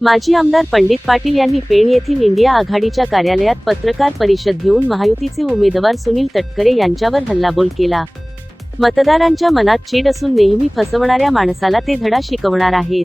माजी आमदार पंडित पाटील यांनी पेण येथील इंडिया आघाडीच्या कार्यालयात पत्रकार परिषद घेऊन महायुतीचे उमेदवार सुनील तटकरे यांच्यावर हल्लाबोल केला. मतदारांच्या मनात चीड असून नेहमी फसवणाऱ्या माणसाला ते धडा शिकवणार आहेत.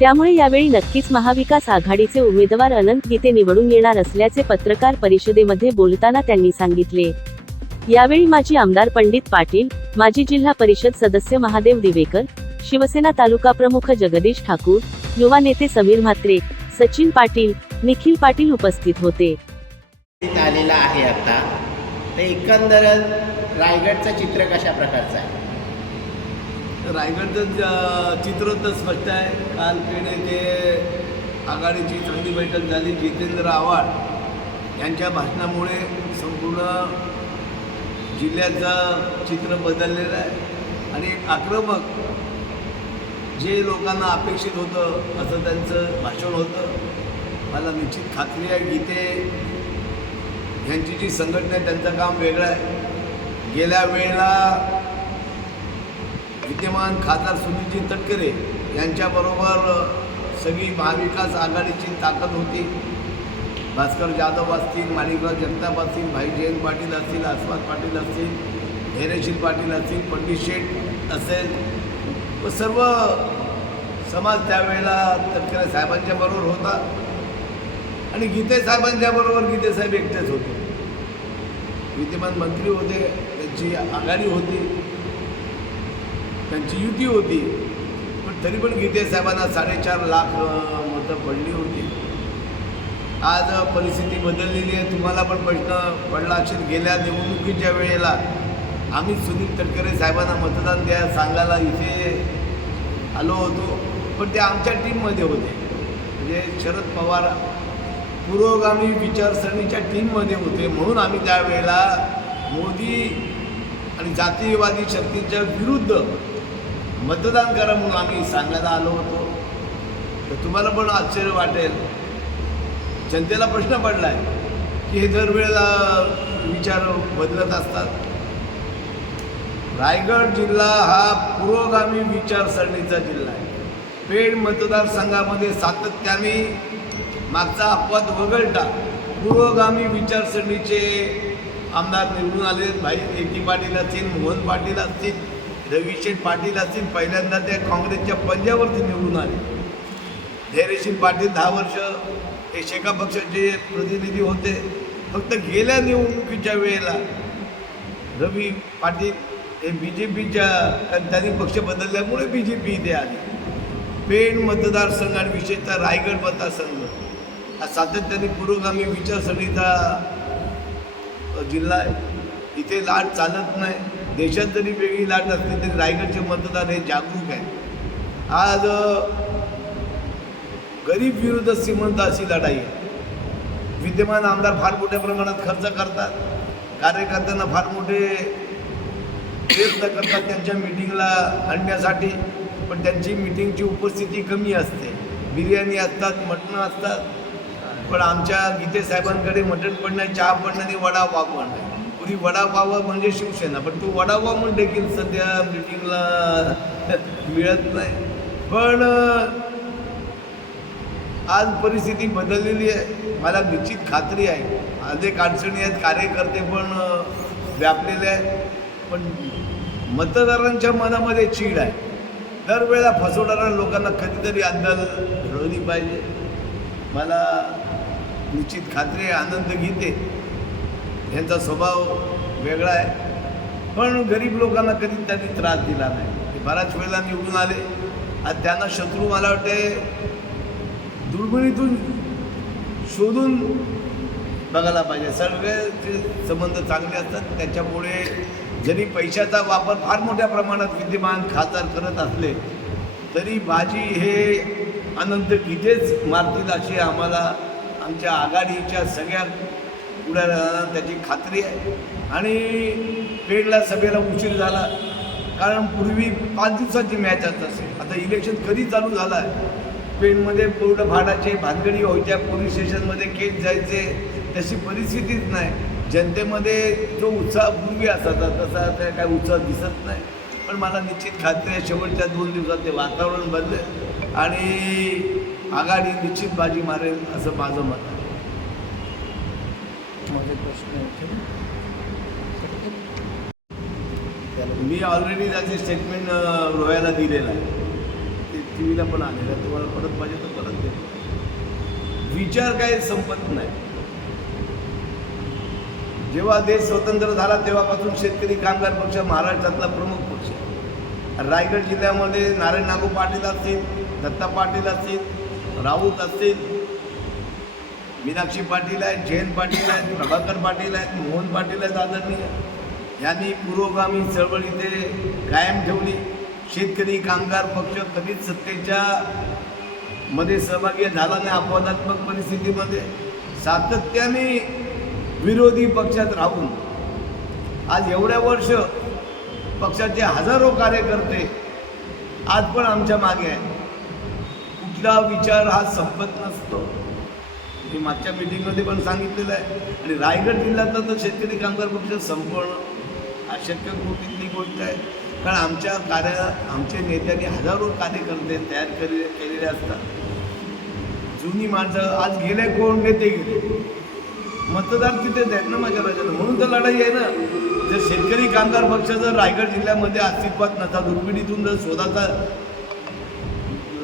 त्यामुळे यावेळी नक्कीच महाविकास आघाडीचे उमेदवार अनंत गीते निवडून येणार असल्याचे पत्रकार परिषदेमध्ये बोलताना त्यांनी सांगितले. यावेळी माजी आमदार पंडित पाटील माजी जिल्हा परिषद सदस्य महादेव दिवेकर शिवसेना तालुका प्रमुख जगदीश ठाकूर युवा नेते समीर म्हात्रे सचिन पाटील निखिल पाटील उपस्थित होते. आलेला आहे आता. तर एकंदरच रायगडचं चित्र कशा प्रकारचं आहे? रायगडचं चित्र तर स्पष्ट आहे. काल पेणे ते आघाडीची चांगली बैठक झाली. जितेंद्र आव्हाड यांच्या भाषणामुळे संपूर्ण जिल्ह्याचं चित्र बदललेलं आहे. आणि आक्रमक जे लोकांना अपेक्षित होतं असं त्यांचं भाषण होतं. मला निश्चित खात्री आहे गीते यांची जी संघटना आहे त्यांचं काम वेगळं आहे. गेल्या वेळेला विद्यमान खासदार सुनीलजी तटकरे यांच्याबरोबर सगळी महाविकास आघाडीची ताकद होती. भास्कर जाधव असतील माणिकराव जगताप असतील भाई जयंत पाटील असतील आसवाद पाटील असतील धैर्यशील पाटील असतील पंडित शेठ असेल. व सर्व समाज त्यावेळेला तटकरे साहेबांच्या बरोबर होता. आणि गीते साहेबांच्या बरोबर गीते साहेब एकटेच होते. विद्यमान मंत्री होते त्यांची आघाडी होती त्यांची युती होती. पण तरी पण गीते साहेबांना साडेचार लाख मतं पडली होती. आज परिस्थिती बदललेली आहे. तुम्हाला पण प्रश्न पडला असेल गेल्या निवडणुकीच्या वेळेला आम्ही सुनील तटकरे साहेबांना मतदान द्या सांगायला इथे आलो होतो. पण ते आमच्या टीममध्ये होते. म्हणजे शरद पवार पुरोगामी विचारसरणीच्या टीममध्ये होते. म्हणून आम्ही त्यावेळेला मोदी आणि जातीयवादी शक्तींच्या विरुद्ध मतदान करा म्हणून आम्ही सांगायला आलो होतो. तर तुम्हाला पण आश्चर्य वाटेल. जनतेला प्रश्न पडला आहे की हे दरवेळेला विचार बदलत असतात. रायगड जिल्हा हा पुरोगामी विचारसरणीचा जिल्हा आहे. पेड मतदारसंघामध्ये सातत्याने मागचा अपवाद वगळता पुरोगामी विचारसरणीचे आमदार निवडून आले. भाई ए टी पाटील असतील मोहन पाटील असतील रविशेठ पाटील असतील पहिल्यांदा ते काँग्रेसच्या पंजावरती निवडून आले. धैर्यशील पाटील दहा वर्ष हे शेका पक्षाचे प्रतिनिधी होते. फक्त गेल्या निवडणुकीच्या वेळेला रवी पाटील हे बी जे पीच्या त्यांनी पक्ष बदलल्यामुळे बी जे पी इथे आली. पेण मतदारसंघ आणि विशेषतः रायगड मतदारसंघ. हा सातत्याने पुरोगामी विचारसरणीचा जिल्हा आहे. इथे लाट चालत नाही. देशात जरी वेगळी लाट असली तरी रायगडचे मतदार हे जागरूक आहे आज गरीब विरुद्ध श्रीमंत अशी लढाई आहे. विद्यमान आमदार फार मोठ्या प्रमाणात खर्च करतात. कार्यकर्त्यांना फार मोठे प्रयत्न करतात त्यांच्या मिटिंगला आणण्यासाठी. पण त्यांची मिटिंगची उपस्थिती कमी असते. बिर्याणी असतात मटणं असतात. पण आमच्या गीते साहेबांकडे मटण पण नाही चहा पण नाही आणि वडापाव पण नाही पुरी वडापाव म्हणजे शिवसेना पण तो वडापाव पण देखील सध्या मिटिंगला मिळत नाही. पण आज परिस्थिती बदललेली आहे. मला निश्चित खात्री आहे. अनेक अडचणी आहेत कार्यकर्ते पण व्यापलेले आहेत. पण मतदारांच्या मनामध्ये चीड आहे. दरवेळेला फसवणाऱ्या लोकांना कधीतरी अंदाज घडवली पाहिजे. मला निश्चित खात्री आनंद गीते यांचा स्वभाव वेगळा आहे. पण गरीब लोकांना कधी त्यांनी त्रास दिला नाही. ते बऱ्याच वेळेला निवडून आले. आज त्यांना शत्रू मला वाटते दुर्बिणीतून शोधून बघायला पाहिजे. सगळ्याचे संबंध चांगले असतात. त्याच्यामुळे जरी पैशाचा वापर फार मोठ्या प्रमाणात विद्यमान खासदार करत असले तरी बाजी हे अनंत गीतेच मारतील अशी आम्हाला आमच्या आघाडीच्या सगळ्या पुढ्या त्याची खात्री आहे. आणि पेडला सभेला उशीर झाला कारण पूर्वी पाच दिवसाची मॅच असत असेल आता इलेक्शन कधी चालू झालं आहे पेणमध्ये पूर्ण भाडाचे भानगडी व्हायच्या पोलीस स्टेशनमध्ये केस जायचे तशी परिस्थितीच नाही. जनतेमध्ये जो उत्साह पूर्वी असायचा तसा आता काय उत्साह दिसत नाही. पण मला निश्चित खात्री आहे शेवटच्या दोन दिवसात ते वातावरण बदलेल आणि आघाडी निश्चित बाजी मारेल असं माझं मत आहे. माझे प्रश्न आहे. मी ऑलरेडी त्याचे स्टेटमेंट रोह्याला दिलेलं आहे. ते टी व्हीला पण आलेलं आहे. तुम्हाला परत पाहिजे तर परत देतो विचार काय संपत नाही. जेव्हा देश स्वतंत्र झाला तेव्हापासून शेतकरी कामगार पक्ष महाराष्ट्रातला प्रमुख पक्ष आहे. रायगड जिल्ह्यामध्ये नारायण नागू पाटील असतील दत्ता पाटील असतील राऊत असतील मीनाक्षी पाटील आहेत जयंत पाटील आहेत प्रभाकर पाटील आहेत मोहन पाटील आहेत आदरणीय. यांनी पुरोगामी चळवळ इथे कायम ठेवली. शेतकरी कामगार पक्ष कधीच सत्तेच्या मध्ये सहभागी झाला नाही अपवादात्मक परिस्थितीमध्ये. सातत्याने विरोधी पक्षात राहून आज एवढ्या वर्ष पक्षाचे हजारो कार्यकर्ते आज पण आमच्या मागे आहे कुठला विचार हा संपत नसतो. मी मागच्या मिटिंगमध्ये पण सांगितलेलं आहे. आणि रायगड जिल्ह्यातला तर शेतकरी कामगार पक्ष संपवणं हा शक्य कृतीतली गोष्ट आहे. कारण आमच्या कार्य आमच्या नेत्यांनी हजारो कार्यकर्ते तयार केले केलेले असतात. जुनी माणसं आज गेले कोण नेते गेले? मतदार तिथेच आहेत ना माझ्या राज्याला म्हणून तर लढाई आहे ना. जर शेतकरी कामगार पक्ष जर रायगड जिल्ह्यामध्ये अस्तित्वात नसा दुर्बिणीतून जर स्वतःचा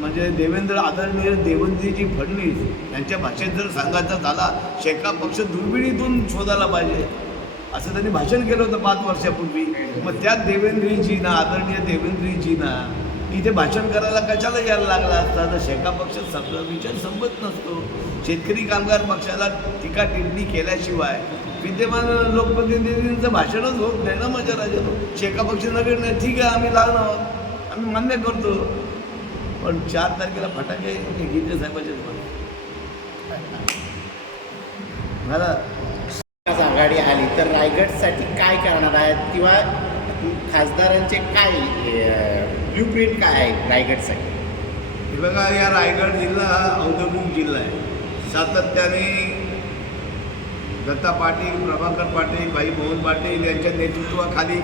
म्हणजे देवेंद्र आदरणीय देवेंद्रजी फडणवीस यांच्या भाषेत जर सांगायचा झाला शेका पक्ष दुर्बिणीतून शोधायला पाहिजे. असं त्यांनी भाषण केलं होतं पाच वर्षापूर्वी. मग त्यात देवेंद्रजींना आदरणीय देवेंद्रजींना इथे भाषण करायला कशाला यायला लागला असता? तर शेका पक्ष सगळा विचार संपत नसतो. शेतकरी कामगार पक्षाला टीका टिप्पणी केल्याशिवाय विद्यमान लोकप्रतिनिधींचं भाषणच होत नाही ना माझ्या राज्यात शेका पक्ष नवीन नाही ठीक आहे आम्ही लागणार आहोत. आम्ही मान्य करतो. पण चार तारखेला फटाके हे गीते साहेबाचेच मला आघाडी आली तर रायगडसाठी काय करणार आहेत? किंवा खासदारांचे काय ब्ल्यू प्रिंट काय आहे रायगडसाठी? बघा या रायगड जिल्हा हा औद्योगिक जिल्हा आहे. सातत्याने दत्ता पाटील प्रभाकर पाटील भाई मोहन पाटील यांच्या नेतृत्वाखाली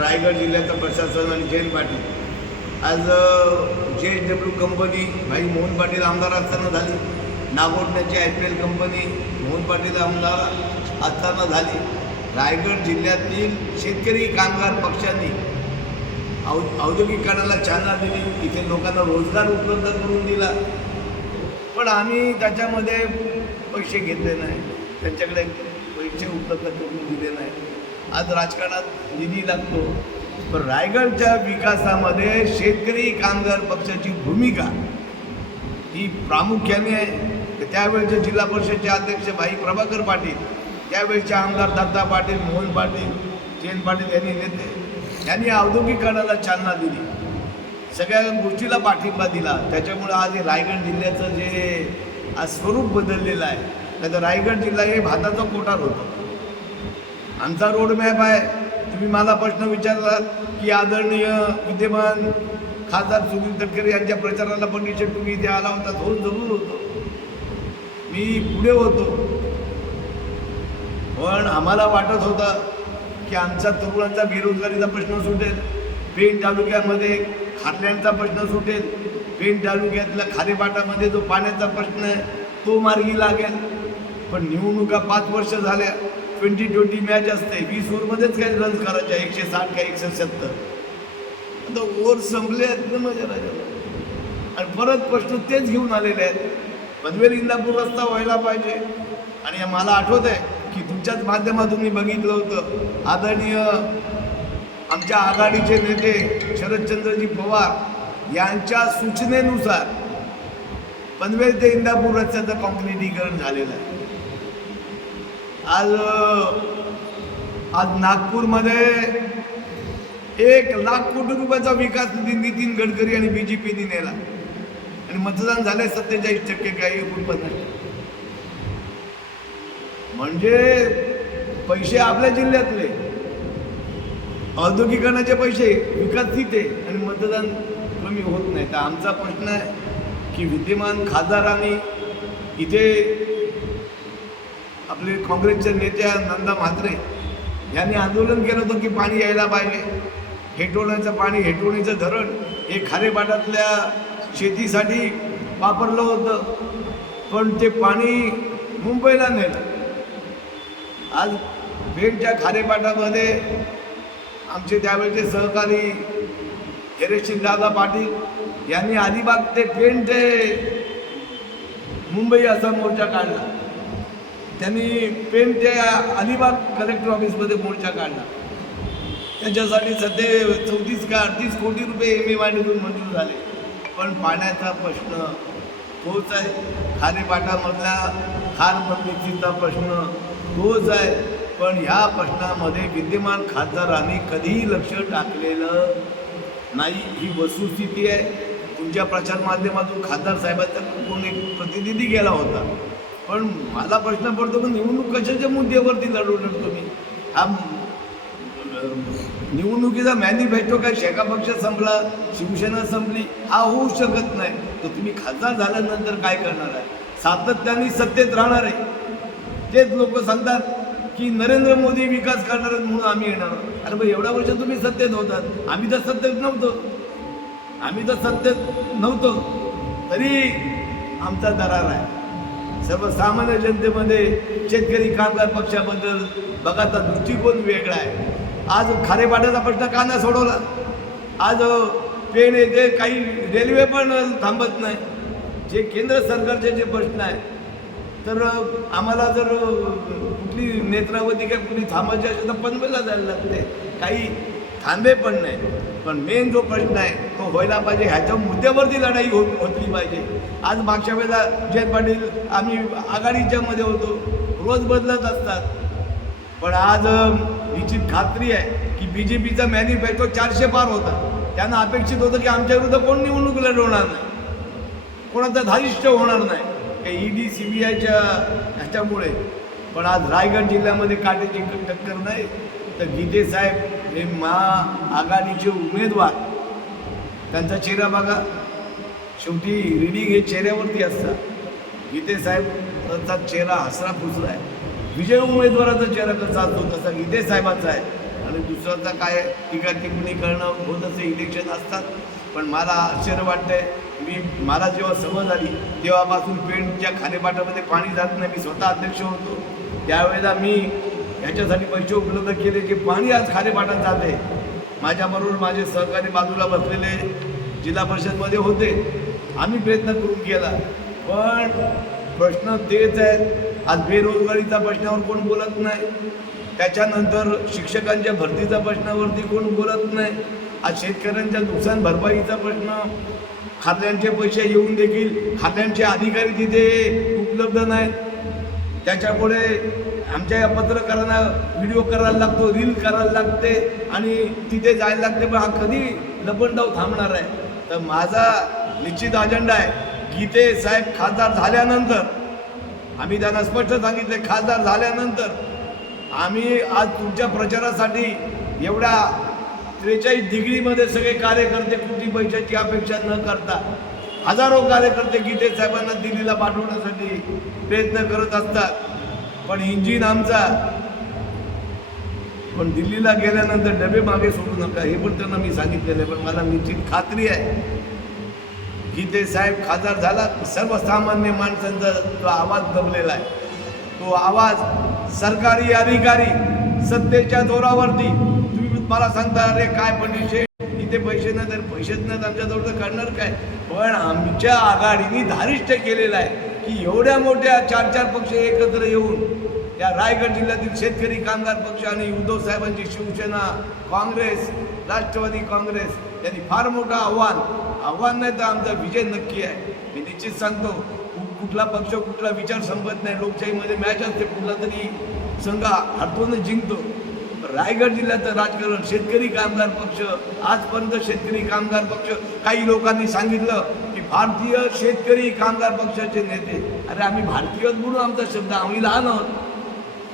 रायगड जिल्ह्याचं प्रशासन आणि जयंत पाटील. आज जे एच डब्ल्यू कंपनी भाई मोहन पाटील आमदार असताना झाली. नागोटण्याची I P L company Mohan Patil आमदार असताना झाली. रायगड जिल्ह्यातील शेतकरी कामगार पक्षांनी औ औद्योगिकरणाला चालना दिली. इथे लोकांना रोजगार उपलब्ध करून दिला. पण आम्ही त्याच्यामध्ये पैसे घेतले नाही. त्यांच्याकडे पैसे उपलब्ध करून दिले नाही. आज राजकारणात निधी लागतो. पण रायगडच्या विकासामध्ये शेतकरी कामगार पक्षाची भूमिका ही प्रामुख्याने आहे. तर त्यावेळेचे जिल्हा परिषदचे अध्यक्ष भाई प्रभाकर पाटील त्यावेळेचे आमदार दत्ता पाटील मोहन पाटील जयंत पाटील यांनी नेते यांनी औद्योगिकरणाला चालना दिली. सगळ्या गोष्टीला पाठिंबा दिला. त्याच्यामुळं आज हे रायगड जिल्ह्याचं जे आज स्वरूप बदललेलं आहे. नाही रायगड जिल्हा हे भाताचा कोठार होतं. आमचा रोड मॅप आहे. तुम्ही मला प्रश्न विचारला की आदरणीय विद्यमान खासदार सुनील तटकरे यांच्या प्रचाराला पंडित तुम्ही इथे आला होता धोन जरूर होतो. मी पुढे होतो. पण आम्हाला वाटत होतं की आमचा तरुणांचा बेरोजगारीचा प्रश्न सुटेल. पेण तालुक्यामध्ये खारल्यांचा प्रश्न सुटेल. पेण तालुक्यातल्या खारेपाटामध्ये जो पाण्याचा प्रश्न आहे तो मार्गी लागेल. पण निवडणुका पाच वर्ष झाल्या. ट्वेंटी ट्वेंटी मॅच असते. वीस ओव्हरमध्येच काही रन्स करायच्या एकशे साठ का एकशे सत्तर. आता ओव्हर संपले आहेत ना माझ्या आणि परत प्रश्न तेच घेऊन आलेले आहेत. पनवेल इंदापूर रस्ता व्हायला पाहिजे. आणि मला आठवत आहे की तुमच्याच माध्यमातून मी बघितलं होतं. आदरणीय आमच्या आघाडीचे नेते शरदचंद्रजी पवार यांच्या सूचनेनुसार पनवेल ते इंदापूर रस्त्याचं कॉन्क्रिटीकरण झालेलं आहे. आज आज नागपूरमध्ये एक लाख कोटी रुपयाचा विकास निधी नितीन गडकरी आणि बी जे पीने नेला. आणि मतदान झालंय सत्तेचाळीस टक्के काही एकोणपन्नास म्हणजे पैसे आपल्या जिल्ह्यातले. औद्योगिकरणाचे पैसे विकसित आहे आणि मतदान कमी होत नाही. तर आमचा प्रश्न आहे की विद्यमान खासदारांनी इथे आपले काँग्रेसच्या नेत्या नंदा म्हात्रे यांनी आंदोलन केलं होतं की पाणी यायला पाहिजे. हेटवण्याचं पाणी हेटवणीचं धरण हे खारेपाटातल्या शेतीसाठी वापरलं होतं. पण ते पाणी मुंबईला नेलं. आज पेणच्या खारेपाटामध्ये आमचे त्यावेळेचे सहकारी हिरेशिंग दादा पाटील यांनी अलिबाग ते पेण ते मुंबई असा मोर्चा काढला. त्यांनी पेन ते अलिबाग कलेक्टर ऑफिसमध्ये मोर्चा काढला. त्यांच्यासाठी सध्या चौतीस का अडतीस कोटी रुपये एम ए वाढीतून मंजूर झाले. पण पाण्याचा प्रश्न तोच आहे. खारेपाटामधला खार बंदिस्तीचा प्रश्न तोच आहे. पण ह्या प्रश्नामध्ये विद्यमान खासदारांनी कधीही लक्ष टाकलेलं नाही. ही वस्तुस्थिती आहे. तुमच्या प्रचार माध्यमातून खासदार साहेबांचा कोण एक प्रतिनिधी गेला होता. पण मला प्रश्न पडतो की निवडणूक कशाच्या मुद्द्यावरती लढवणार तुम्ही? हा निवडणुकीचा मॅनिफेस्टो काय? शेका पक्ष संपला शिवसेना संपली हा होऊ शकत नाही. तर तुम्ही खासदार झाल्यानंतर काय करणार आहे? सातत्याने सत्तेत राहणार आहे तेच लोक सांगतात. की नरेंद्र मोदी विकास करणार म्हणून आम्ही येणार अरे मग एवढ्या वर्ष तुम्ही सत्तेत होतात आम्ही तर सत्तेत नव्हतो. आम्ही तर सत्तेत नव्हतो. तरी आमचा दरार आहे. सर्वसामान्य जनतेमध्ये शेतकरी कामगार पक्षाबद्दल बघाचा दृष्टिकोन वेगळा आहे. आज खारेपाट्याचा प्रश्न का नाही सोडवला. आज पेण येते काही रेल्वे पण थांबत नाही. जे केंद्र सरकारचे जे प्रश्न आहेत. तर आम्हाला जर कुठली नेत्रावती काय कुठली थांबायची असेल तर पनवेलला जायला लागते. काही थांबे पण नाही. पण मेन जो प्रश्न आहे तो व्हायला पाहिजे. ह्याच्या मुद्द्यावरती लढाई हो होतली पाहिजे. आज मागच्या वेळेला जयंत पाटील आम्ही आघाडीच्या मध्ये होतो. रोज बदलत असतात. पण आज निश्चित खात्री आहे की बी जे पीचा मॅनिफेस्टो चारशे पार होता. त्यांना अपेक्षित होतं की आमच्या विरुद्ध कोण निवडणूक लढवणार नाही. कोणाचं धारिष्ट होणार नाही. काही ईडी सी बी आयच्या ह्याच्यामुळे पण आज रायगड जिल्ह्यामध्ये काटेची टक्कर नाही. तर गीते साहेब हे महा आघाडीचे उमेदवार. त्यांचा चेहरा बघा. शेवटी रिडिंग हे चेहऱ्यावरती असतात. गीते साहेबांचा चेहरा हसरा फुसला आहे. विजय उमेदवाराचा चेहरा कसा असतो तसा गीते साहेबाचा आहे. आणि दुसऱ्याचा काय टीका टिप्पणी करणं होत असे इलेक्शन असतात. पण मला आश्चर्य वाटतंय मी मला जेव्हा समज आली तेव्हापासून पेंटच्या खानेपाटामध्ये पाणी जात नाही. मी स्वतः अध्यक्ष होतो. त्यावेळेला मी याच्यासाठी पैसे उपलब्ध केले की पाणी आज खानेपाटात जाते. माझ्याबरोबर माझे सहकारी बाजूला बसलेले जिल्हा परिषदमध्ये होते. आम्ही प्रयत्न करून केला पण प्रश्न तेच आहेत आज बेरोजगारीचा प्रश्नावर कोण बोलत नाही? त्याच्यानंतर शिक्षकांच्या भरतीचा प्रश्नावरती कोण बोलत नाही? आज शेतकऱ्यांच्या नुकसान भरपाईचा प्रश्न खात्यांचे पैसे येऊन देखील खात्यांचे अधिकारी तिथे उपलब्ध नाहीत. त्याच्यामुळे आमच्या या पत्रकारांना व्हिडिओ करायला लागतो रील करायला लागते आणि तिथे जायला लागते पण हा कधी लपंडाव थांबणार आहे? तर माझा निश्चित अजेंडा आहे गीते साहेब खासदार झाल्यानंतर आम्ही त्यांना स्पष्ट सांगितले खासदार झाल्यानंतर आम्ही आज तुमच्या प्रचारासाठी एवढ्या त्रेचाळीस डिग्रीमध्ये सगळे कार्यकर्ते कुठली पैशाची अपेक्षा न करता हजारो कार्यकर्ते गीते साहेबांना दिल्लीला पाठवण्यासाठी प्रयत्न करत असतात. पण इंजिन आमचा पण दिल्लीला गेल्यानंतर डबे मागे सोडू नका हे पण त्यांना मी सांगितलेलं आहे पण मला निश्चित खात्री आहे. गीते साहेब खासदार झाला सर्वसामान्य माणसांचा जो आवाज दबलेला आहे. तो आवाज सरकारी अधिकारी सत्तेच्या जोरावरती तुम्ही मला सांगता अरे काय पंडित ते पैसे नाही तर पैसेच नाहीत आमच्याजवळ तर करणार काय? पण आमच्या आघाडीने धारिष्ट केलेलं आहे की एवढ्या मोठ्या चार चार पक्ष एकत्र येऊन या रायगड जिल्ह्यातील शेतकरी कामगार पक्ष आणि उद्धव साहेबांची शिवसेना काँग्रेस राष्ट्रवादी काँग्रेस यांनी फार मोठं आव्हान आव्हान नाही तर आमचा विजय नक्की आहे. मी निश्चित सांगतो कुठला पक्ष कुठला विचार संपत नाही. लोकशाहीमध्ये मॅच असते कुठला तरी संघ हरतून जिंकतो. रायगड जिल्ह्याचं राजकारण शेतकरी कामगार पक्ष आजपर्यंत शेतकरी कामगार पक्ष. काही लोकांनी सांगितलं की भारतीय शेतकरी कामगार पक्षाचे नेते. अरे आम्ही भारतीयच म्हणून आमचा शब्द आम्ही लहान आहोत.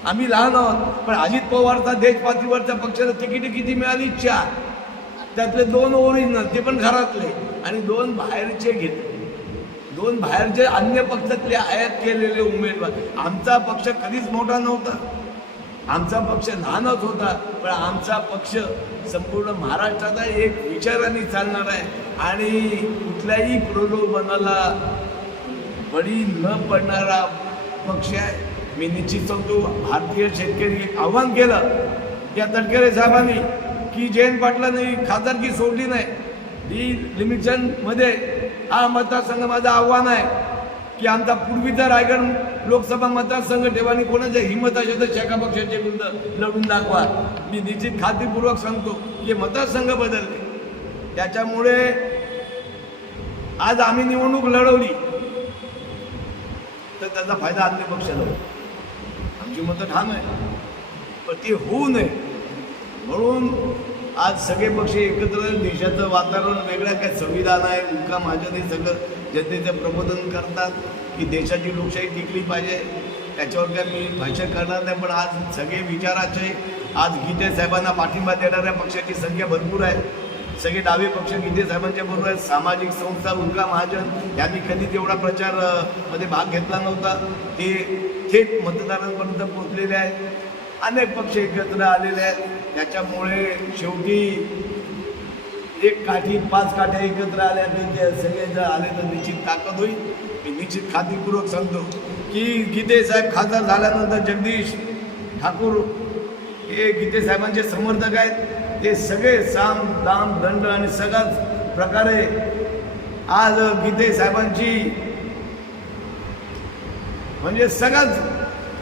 आम्ही लहान आहोत. पण अजित पवारचा देशपातळीवरच्या पक्षाला तिकीट किती मिळाली? चार. त्यातले दोन ओरिजिनल ते पण घरातले. आणि दोन बाहेरचे घेतले. दोन बाहेरचे अन्य पक्षातले आयात केलेले उमेदवार. आमचा पक्ष कधीच मोठा नव्हता. आमचा पक्ष लहानच होता पण आमचा पक्ष संपूर्ण महाराष्ट्राचा एक विचाराने चालणार आहे. आणि कुठल्याही प्रलोभनाला बळी न पडणारा पक्ष आहे. मी निश्चित सांगतो भारतीय शेतकरी आव्हान केलं. या तटकरे साहेबांनी की जयंत पाटलांनी खासदारकी सोडली नाही. ही लिमिटेशनमध्ये हा मतदारसंघ माझं आव्हान आहे. की आमचा पूर्वीचा रायगड लोकसभा मतदारसंघ ठेवानी कोणाच्या हिंमत असेल तर शाखा पक्षाचे विरुद्ध लढून दाखवा. मी निश्चित खात्रीपूर्वक सांगतो की मतदारसंघ बदलले त्याच्यामुळे आज आम्ही निवडणूक लढवली तर त्याचा फायदा आमच्या पक्षाला होतो. आमची मतं ठाम आहे पण ती होऊ नये. म्हणून आज सगळे पक्ष एकत्र देशाचं वातावरण वेगळं काय संविधान आहे उका महाजन हे सगळं जनतेचं प्रबोधन करतात की देशाची लोकशाही टिकली पाहिजे. त्याच्यावर काय मी भाष्य करणार नाही पण आज सगळे विचाराचे आज गीते साहेबांना पाठिंबा देणाऱ्या पक्षाची संख्या भरपूर आहे. सगळे डावे पक्ष गीते साहेबांच्या बरोबर आहेत. सामाजिक संस्था उल्का महाजन यांनी कधीच एवढा प्रचारमध्ये भाग घेतला नव्हता. ते थेट मतदारांपर्यंत पोहोचलेले आहे. अनेक पक्ष एकत्र आलेले आहेत. त्याच्यामुळे शेवटी एक काठी पाच काठ्या एकत्र आल्या ते सगळे जर आले तर निश्चित ताकद होईल. मी निश्चित खात्रीपूर्वक सांगतो की गीते साहेब खासदार झाल्यानंतर जगदीश ठाकूर हे गीते साहेबांचे समर्थक आहेत. ते सगळे साम दाम दंड आणि सगळ्याच प्रकारे आज गीते साहेबांची म्हणजे सगळ्याच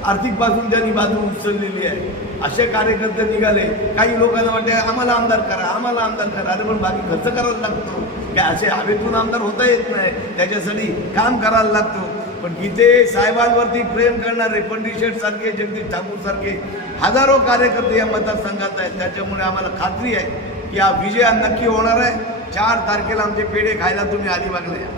आर्थिक बाजून त्यांनी बाजू उचललेली आहे. असे कार्यकर्ते निघाले. काही लोकांना वाटते आम्हाला आमदार करा आम्हाला आमदार करा. अरे पण बाकी खर्च करायला लागतो. काय असे हवेतून आमदार होता येत नाही. त्याच्यासाठी काम करायला लागतो. पण गीते साहेबांवरती प्रेम करणारे पंडित शेठ सारखे जगदीश ठाकूर सारखे हजारो कार्यकर्ते या मतदारसंघात आहेत. त्याच्यामुळे आम्हाला खात्री आहे की हा विजय नक्की होणार आहे. चार तारखेला आमचे पेढे खायला तुम्ही अलिबागला या